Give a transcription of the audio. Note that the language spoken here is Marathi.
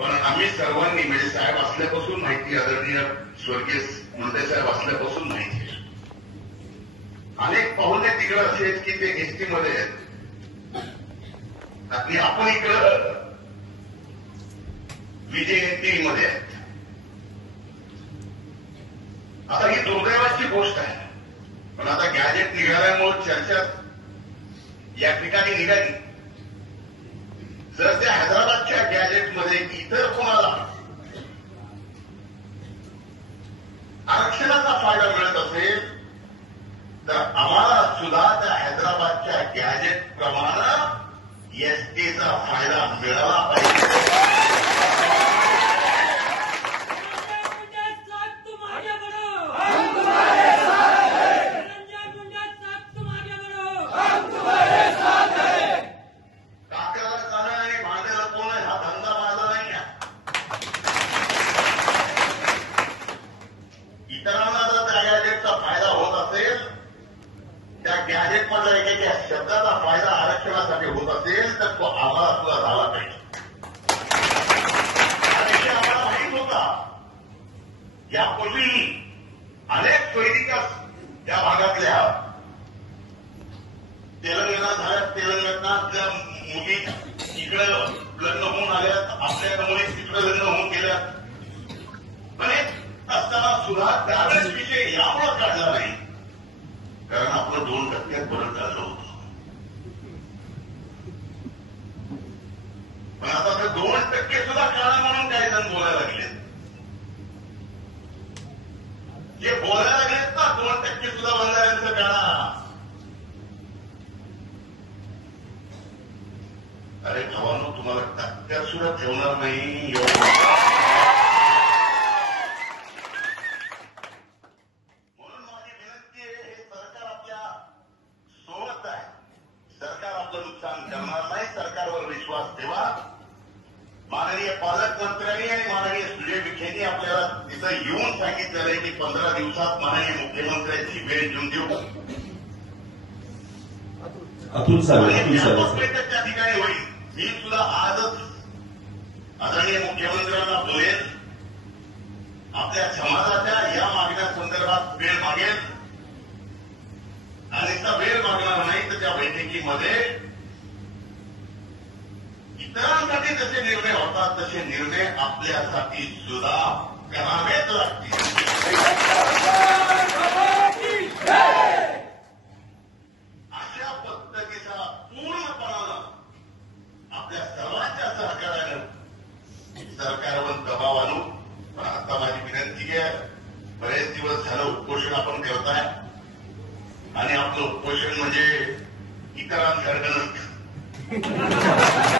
पण आम्ही सर्वांनी म्हणजे साहेब असल्यापासून माहिती, आदरणीय स्वर्गीय मुंडे साहेब असल्यापासून माहिती आहे. अनेक पाहुणे तिकडे असे आहेत की ते एसटी मध्ये आहेत आणि आपण इकडं विजय मध्ये आहेत. आता ही दुर्दैवाची गोष्ट आहे, पण आता गॅजेट निघाल्यामुळे चर्चा या ठिकाणी निघाली. जर त्या हैदराबादच्या गॅजेटमध्ये इतर कोणाला आरक्षणाचा फायदा मिळत असेल तर आम्हाला सुद्धा त्या हैदराबादच्या गॅजेट प्रमाणे एसटीचा फायदा मिळाला पाहिजे. इतरांना जर त्या गॅजेटचा फायदा होत असेल, त्या गॅजेटमधला एकेका शब्दाचा फायदा आरक्षणासाठी होत असेल तर तो आम्हाला सुद्धा झाला पाहिजे. आणि आम्हाला माहित होता. यापूर्वी अनेक सैनिक या भागातल्या तेलंगणातल्या मुली इकडे लग्न होऊन आल्यात, आपल्या मुली तिकडे लग्न होऊन गेल्यात. असताना सुद्धा त्यावेळेस विषय यामुळे काढला नाही कारण आपलं 2% परत झालं होतं. पण आता ते 2% सुद्धा काढा म्हणून काही जण बोलायला लागले. जे बोलायला लागलेत ना 2% सुद्धा बंधाऱ्यांचं काढा. अरे भावांनो, तुम्हाला टक्क्यात सुद्धा ठेवणार नाही. नुकसान करणार नाही. सरकारवर विश्वास ठेवा. माननीय पालकमंत्र्यांनी आणि माननीय सुजय विखेंनी आपल्याला तिथं येऊन सांगितलेलं आहे की 15 दिवसात माननीय मुख्यमंत्र्यांची भेट घेऊन देऊ. त्या ठिकाणी होईल. मी सुद्धा आजच आदरणीय मुख्यमंत्र्यांना बोलेल. आपल्या समाजाच्या या मागण्या संदर्भात वेळ मागेल आणि त्या वेळ मागणार नाही तर त्या बैठकीमध्ये इतरांसाठी जसे निर्णय होतात तसे निर्णय आपल्यासाठी सुद्धा करावेच लागतील. अशा पद्धतीचा पूर्णपणानं आपल्या सर्वांच्या सहकार्यानं सरकारवर दबाव आणू. पण आता माझी विनंती आहे, बरेच दिवस झालं उपोषण आपण करताय आणि आपलं उपोषण म्हणजे इतरांसारखं नसतं.